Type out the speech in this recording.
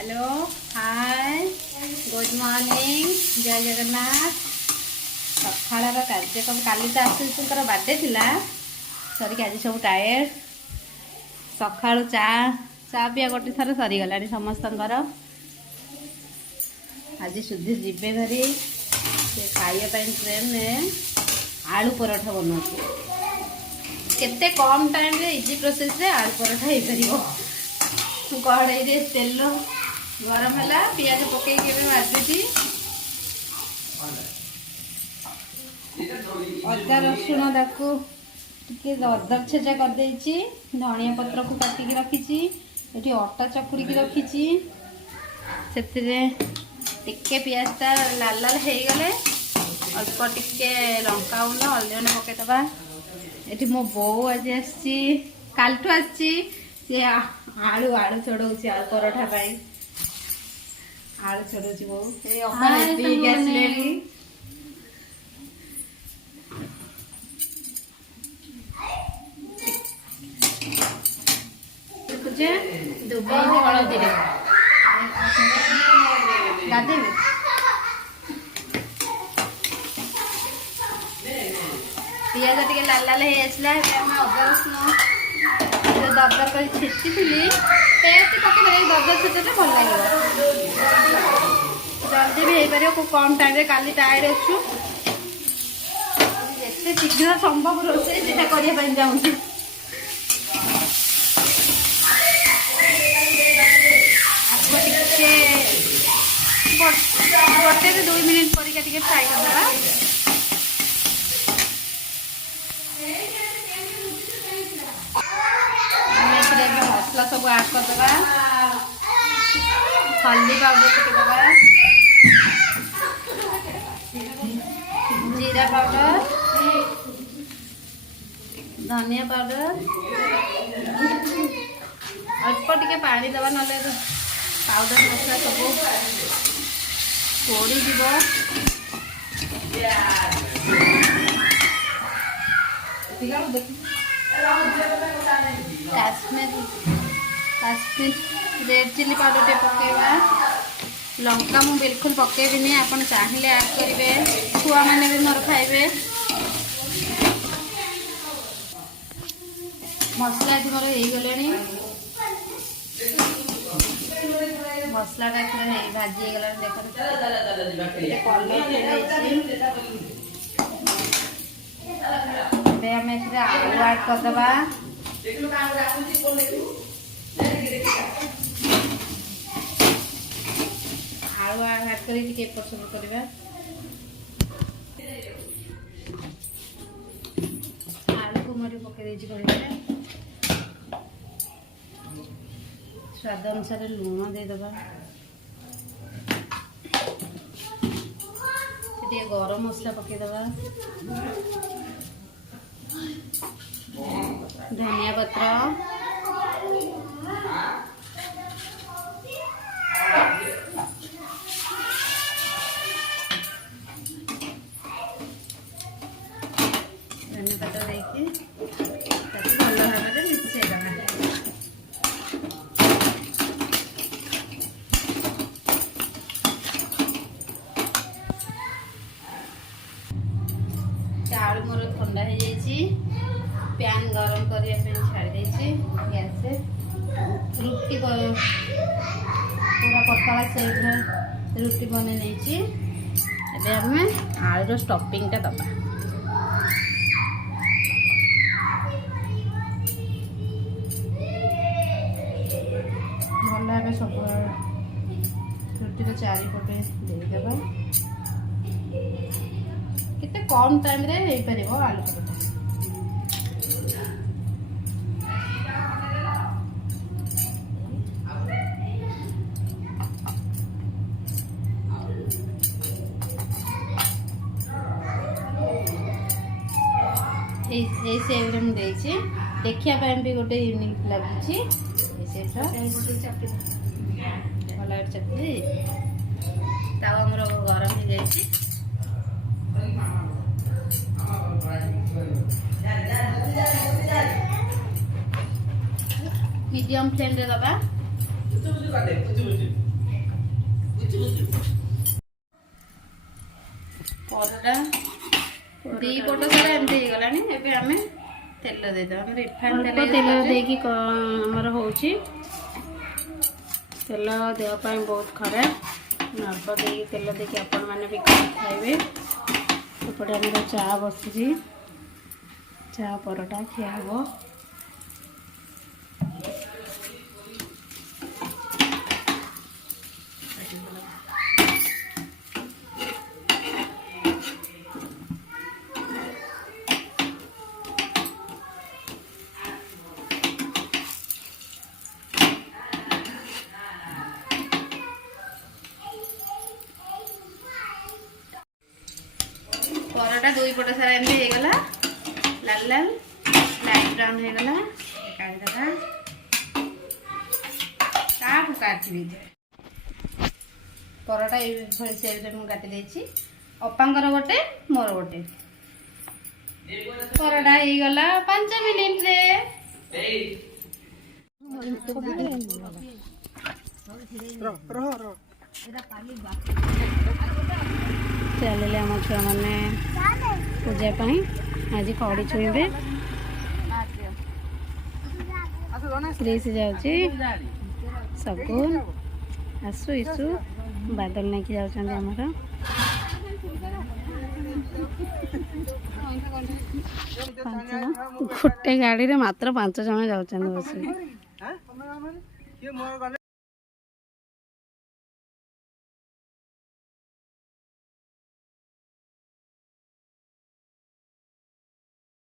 Hello hi good morning जय जगन्नाथ। सकाळ कार्यक्रम काली तो आशीष बर्थडे थिला सरिक आज सब टायर्ड सका चा चा पिया गोटे थर सरीगला समस्त आज सुधी जीवे भारी से खाइबा ट्रेन में आलू पराठा बना केते कम टाइम रे इजी प्रोसेस रे आलू पराठा हो पार कड़े तेल गरम है पियाज पकई भाजी अदा रसुण ताकू टे अदा छेचा करदे धनिया पत्र को काटिकी रखी अटा चकुड़ी रखी से टिके पियाजटा लाल लाल हो गले अल्प टिके लंका गुंड हल्दी गुंड पकईदबा ये मो बो आज कालठू आसी आलू आलू छड़ाऊँ आलू पराठा पाई आलू छड़ाऊँ बो आसले देखुचे दुबई हलदी गाधे पियाज टे लाल लाल होगा अदा रसुण दरदर कर छेची पेस्ट पकड़ दरदर छेचा भल लगे जल्दी भी हो पार कम टाइम काली टायर्ड अच्छु जिते शीघ्र संभव रोषे से करने चाहूँ गोटे 2 मिनट पर फ्राए करदे मसला सब ऐड करदे हल्दी पाउडर पकईदबा जीरा पाउडर धनिया पाउडर अल्प टिके पानी दबा ना पाउडर मसला सब पोड़ी काश्मीर रेड चिली पाउडर टे पकेवा लंका मु बिल्कुल पकेबिनी आपन चाहिए ऐड करेंगे छुआ मैंने भी मोर खाइबे मसला ये मोर हो गले मसलाटा भाजी गला देख आम आलू ऐड करदबा आलू ऐड कर एपट सब करवा आलू को मैं पकई कड़े स्वाद अनुसार लुण देदबा गरम मसला पकईदबा धनिया पत्र धनिया पत्र देखिए भल भाव में मिसेदबा आलू मोर ठंडा हो जाइए पैन गरम करने छाड़ी गैस रुटी पूरा पतला सेप रुटी बन आम आलूर स्टफिंगटा दबा भल भाव सब रुटी चारिपटे देदेबा केते कम टाइम रे हो पार आलू पराठा सेव मुझे देखा भी गोटे यूनिक लगुच भल चकली तावा मोर गरम हो जाए मीडियम फ्लेम रे दबा ପରଟା ଦି ପଟ ସାରା ଏମିତି ହେଇଗଲାଣି। ଏବେ ଆମେ ତେଲ ଦେଇଦେବା। ଆମେ ରିଫାଇଣ୍ଡ ତେଲ ଦେଇକି ଆମର ହେଉଛି। ତେଲ ଦେହ ପାଇଁ ବହୁତ ଖରାପ। ଅଳ୍ପ ଦେଇକି ତେଲ ଦେଇକି ଆପଣମାନେ ବି ଖାଇବେ। ଏପଟେ ଆମର ଚା ବସିଛି। ଚା ପରଟା ଖିଆ ହେବ। ପରଟା ଦୁଇ ପଟ ସାରା ଏମିତି ହେଇଗଲା। ଲାଲ ଲାଲ ଲାଇଟ୍ ବ୍ରାଉନ୍ ହେଇଗଲା। କାଢିଦେବା। କାହାକୁ କାଟି ଦେଇଥିବେ। ପରଟା ଏଇଭଳି ସେପ୍ରେ ମୁଁ କାଟି ଦେଇଛି। ଅପାଙ୍କର ଗୋଟେ, ମୋର ଗୋଟେ। ପରଟା ହେଇଗଲା 5 ମିନିଟ୍ରେ। ଚାଲିଲେ ଆମ ଛୁଆମାନେ ପୂଜା ପାଇଁ। ଆଜି କଢ଼ି ଛୁଇଁବେ। କ୍ରିସ୍ ଯାଉଛି। ସଗୁନ ଆସୁ ଇସୁ ବାଦଲ ନେଇକି ଯାଉଛନ୍ତି ଆମର। ଗୋଟେ ଗାଡ଼ିରେ ମାତ୍ର 5 ଜଣ ଯାଉଛନ୍ତି ବସିକି।